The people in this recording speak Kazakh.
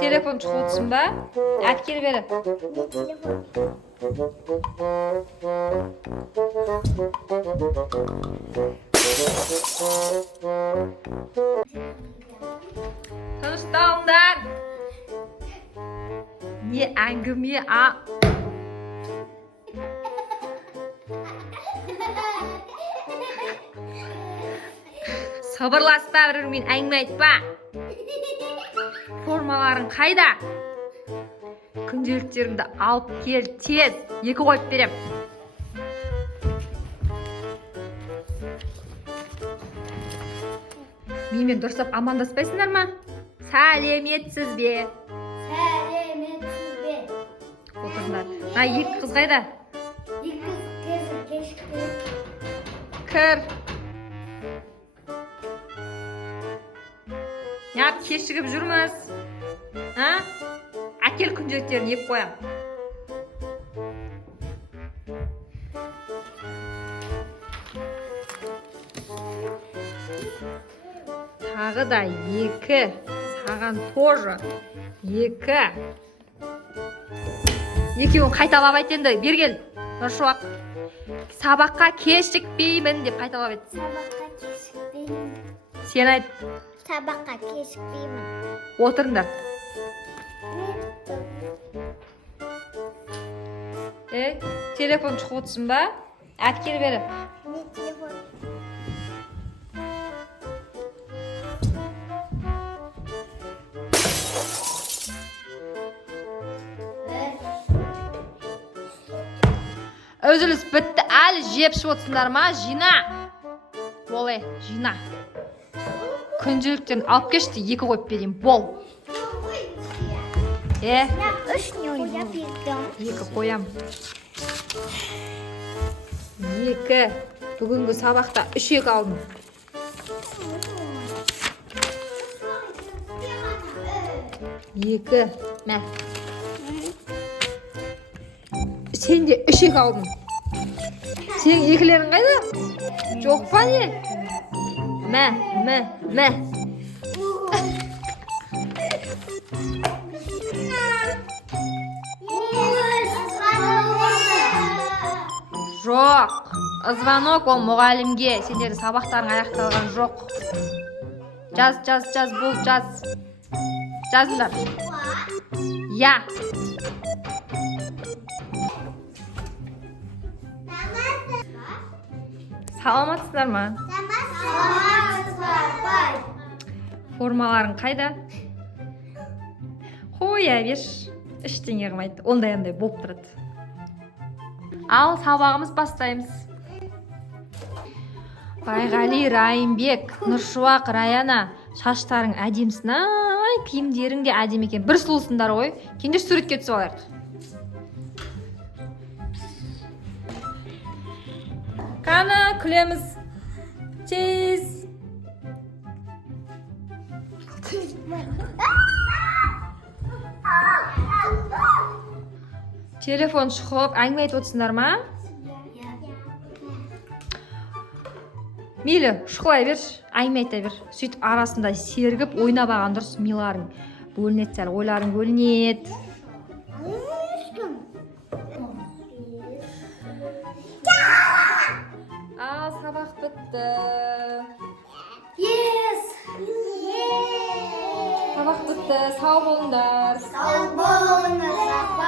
Telefon çıkıp otursun ba? At gel beri. Tanıştığımlar. Ne әңгіме Sabırlaspa bir әңгіме айтпа. Формаларың қайда? Күнделіктеріңді алып кел тез. 2 қойып берем. Менімен дұрыстап амандаспайсыңдар ма? Сәлеметсіз бе? Сәлеметсіз бе? Отырыңдар. 2 қыз қайда? 2 қыз кешкі. Кір. Неғып кешігіп жүрміз? Әкел күнделіктерін 2 қоям. Тағы да 2. Саған тоже 2. Екеуін қайталап айт енді. Бергел. Нұршуақ. Сабаққа кешікпеймін деп қайталап айт. Сабаққа кешікпеймін. Сен айт. Сабаққа кешікпеймін. Отырыңдар. Телефон шығып отырсын ба? Әткел бері. Не телефон? Өзіліс бітті, әлі жеп шып отырсыңдар ма? Жина. Болай, жина. Күнделіктерін алып кешті, 2 қойып берейін. Бол. Я 3 не қоя бердім. 2 қоям. 2. Бүгінгі сабақта 3 алдым. Екі. Мә. Сен де 3 алдың. Сен 2-лерің қайда? Жоқ па не? Мә. Жоқ. Звонок ол мұғалімге. Сендердің сабақтарың аяқталған жоқ. Жаз, бол, жаз. Жазыңдар. Я. Саламатсыздар ма? Формаларың қайда? Қоя бер. Ештеңе қылмайды. Ондай болып тұрады. Ал сабағымыз бастаймыз. Байғали, Райымбек, Нұршуақ, Раяна, шаштарың әдемсін. Ай, киімдерің де әдем екен. Bir сұлусыңдар ғой. Кендер суретке түсіп алайық. Қана күлеміз. Чиз. Телефон шығып, әңгіме айтып отырсыңдар ма? Мейлі, шықылай бер, әңгіме айта бер. Сөйтіп арасында сергіп, ойнап алған дұрыс миларың. Бөлінет сәл, ойларың бөлінет. Ал, сабақ бітті. Сабақ бітті, сау болыңдар. Сау болыңдар.